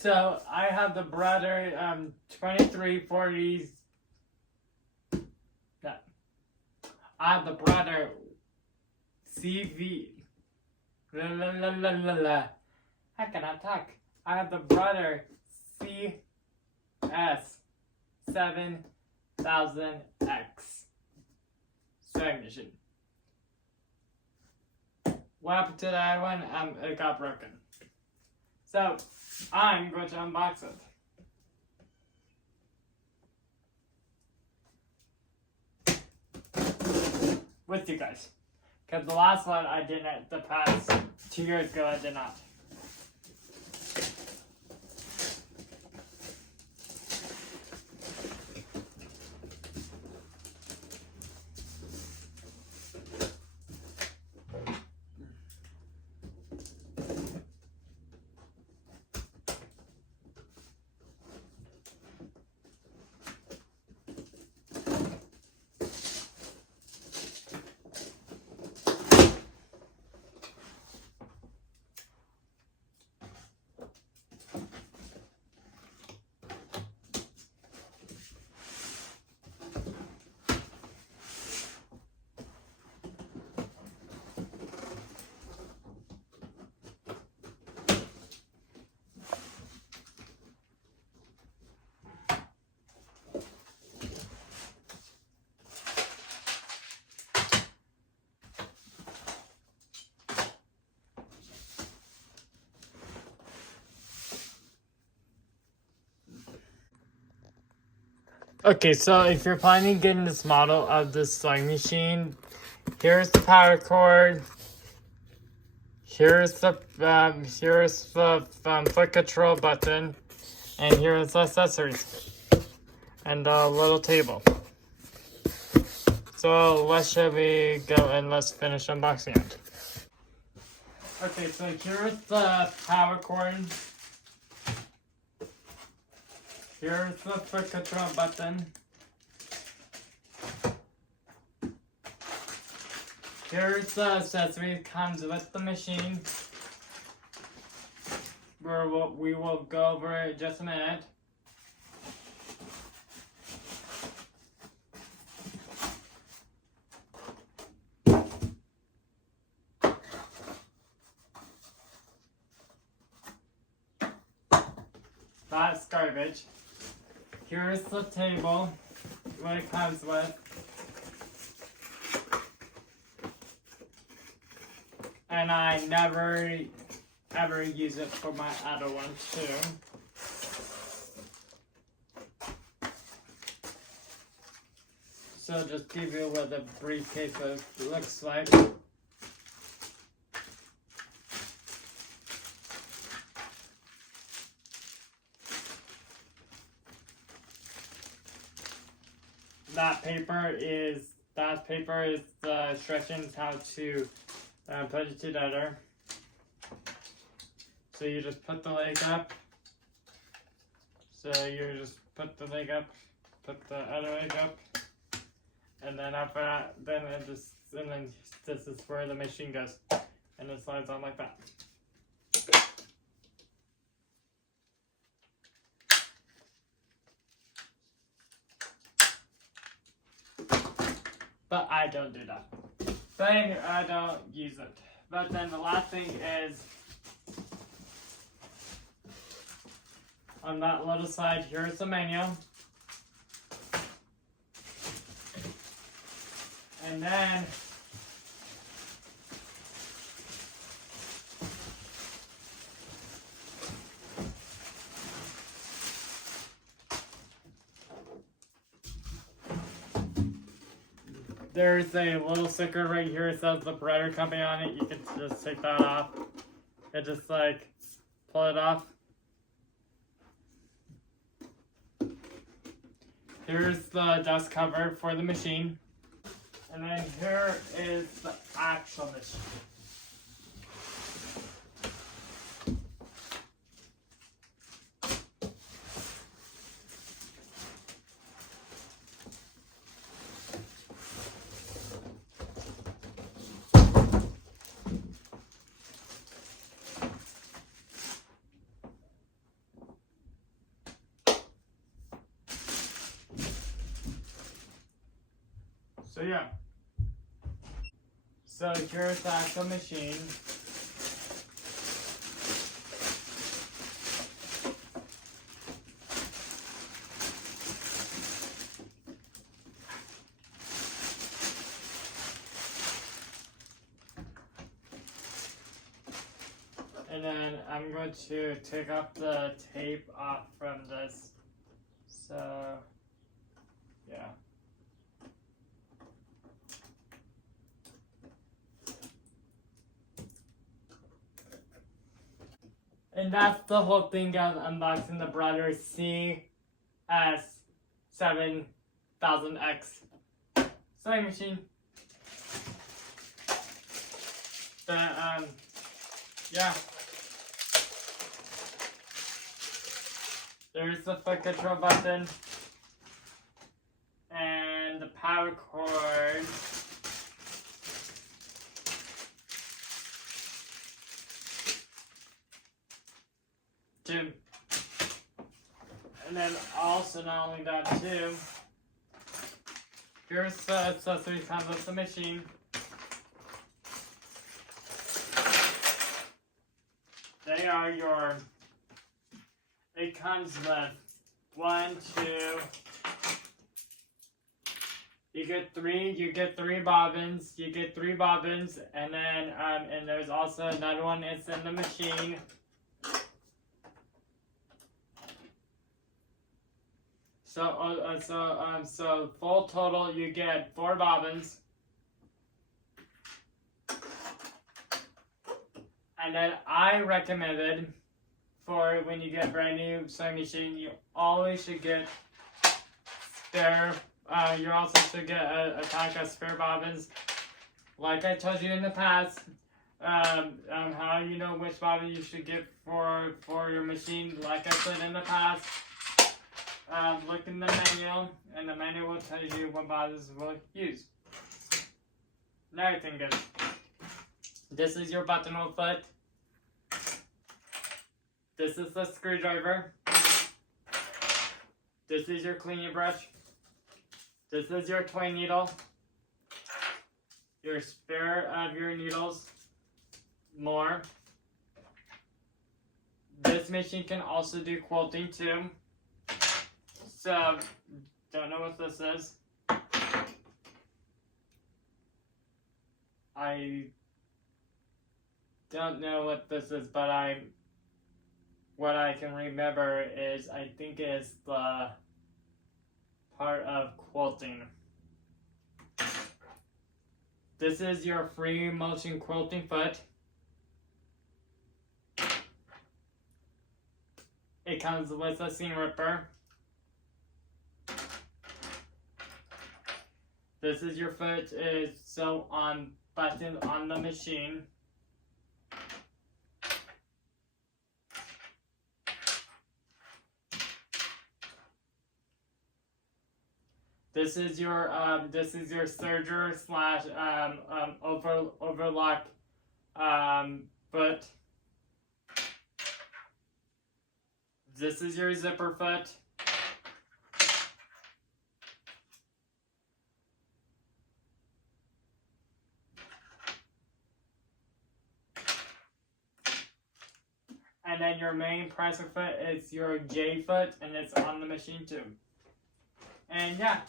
So I have the Brother 2340s. No, I have the Brother CV. I cannot talk. I have the Brother cs7000X sewing machine. What happened to that one? It got broken. So I'm going to unbox it with you guys. Because the last one I didn't, the past 2 years ago I did not. Okay, so if you're planning on getting this model of this sewing machine, here's the power cord. Here's the foot control button, and here's the accessories, and a little table. So let's shall we go and let's finish unboxing it. Okay, so here's the power cord. Here's the foot control button. Here's the accessory that comes with the machine. We will go over it in just a minute. That's garbage. Here's the table, what it comes with. And I never ever use it for my other one too. So just give you what the briefcase looks like. That paper is the instructions how to put it together. So you just put the leg up. So you just put the leg up, put the other leg up, and then after that, then this is where the machine goes, and it slides on like that. But I don't do that. But anyway, I don't use it. But then the last thing is, on that little side, here's the manual. And then there's a little sticker right here. It says the Brother company on it. You can just take that off and just like pull it off. Here's the dust cover for the machine. And then here is the actual machine. So yeah. So here's the actual machine. And then I'm going to take off the tape off from this. So, yeah. And that's the whole thing of unboxing the Brother cs7000X sewing machine. But, yeah. There's the foot control button and the power cord. And then also not only that too, here's the accessories comes with the machine. They are your, it comes with 1, 2, you get three bobbins, and then and there's also another one that's in the machine. So full total you get 4 bobbins. And then I recommended for when you get a brand new sewing machine, you always should get spare, you also should get a pack of spare bobbins. Like I told you in the past, how you know which bobbin you should get for your machine, like I said in the past, look in the manual, and the manual will tell you what bobbins will use. Another thing is, this is your buttonhole foot. This is the screwdriver. This is your cleaning brush. This is your toy needle. Your spare of your needles. More. This machine can also do quilting too. So, don't know what this is. I don't know what this is, but what I can remember is I think it's the part of quilting. This is your free motion quilting foot. It comes with a seam ripper. This is your foot is sewn on button on the machine. This is your serger slash overlock foot. This is your zipper foot. And then your main presser foot is your J foot, and it's on the machine too. And yeah.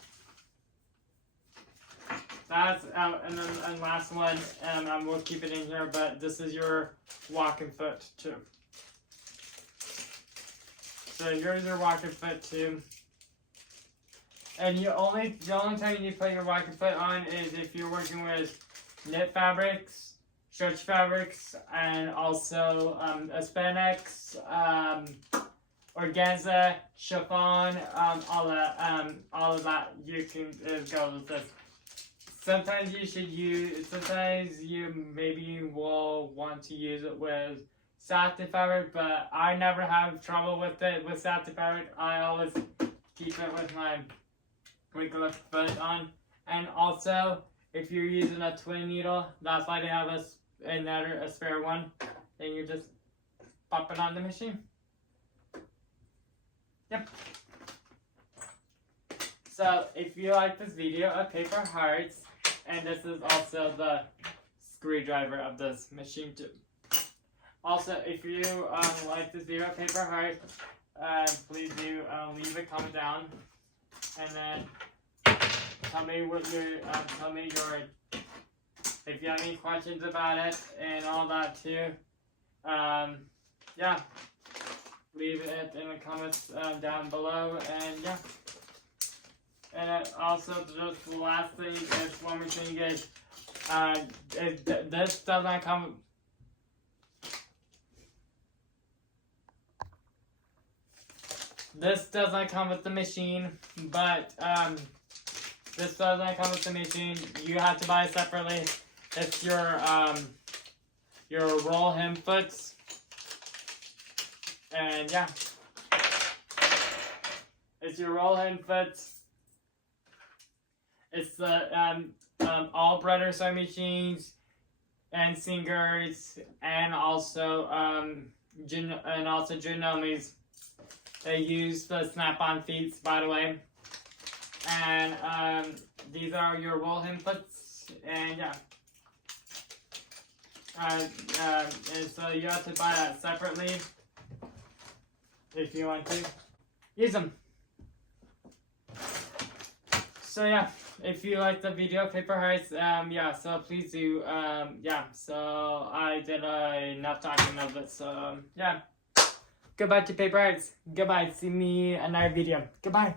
That's, and then and last one, and we'll keep it in here, but this is your walking foot too. So here's your walking foot too. And the only time you put your walking foot on is if you're working with knit fabrics, stretch fabrics, and also spandex, organza, chiffon, all of that you can go with this. Sometimes you maybe will want to use it with satin fabric, but I never have trouble with it with satin fabric. I always keep it with my regular foot on. And also, if you're using a twin needle, that's why they have a spare one. Then you just pop it on the machine. Yep. So if you like this video of paper hearts, and this is also the screwdriver of this machine too. Also, if you like this video of paper hearts, please do leave a comment down, and then tell me what your if you have any questions about it and all that too. Yeah, leave it in the comments down below, and yeah. And also, just the last thing is, one more thing is, this does not come. This does not come with the machine, but this does not come with the machine. You have to buy it separately. It's your roll hem foots, and yeah, it's your roll hem foots. It's the all brother sewing machines and singers, and also Genomes. They use the snap-on feet, by the way. And these are your roll inputs, and yeah. And so you have to buy that separately if you want to use them. So yeah, if you like the video paper hearts, yeah, so please do, yeah, so I did enough talking of it, so yeah. Goodbye to paper hearts. Goodbye. See me in another video. Goodbye.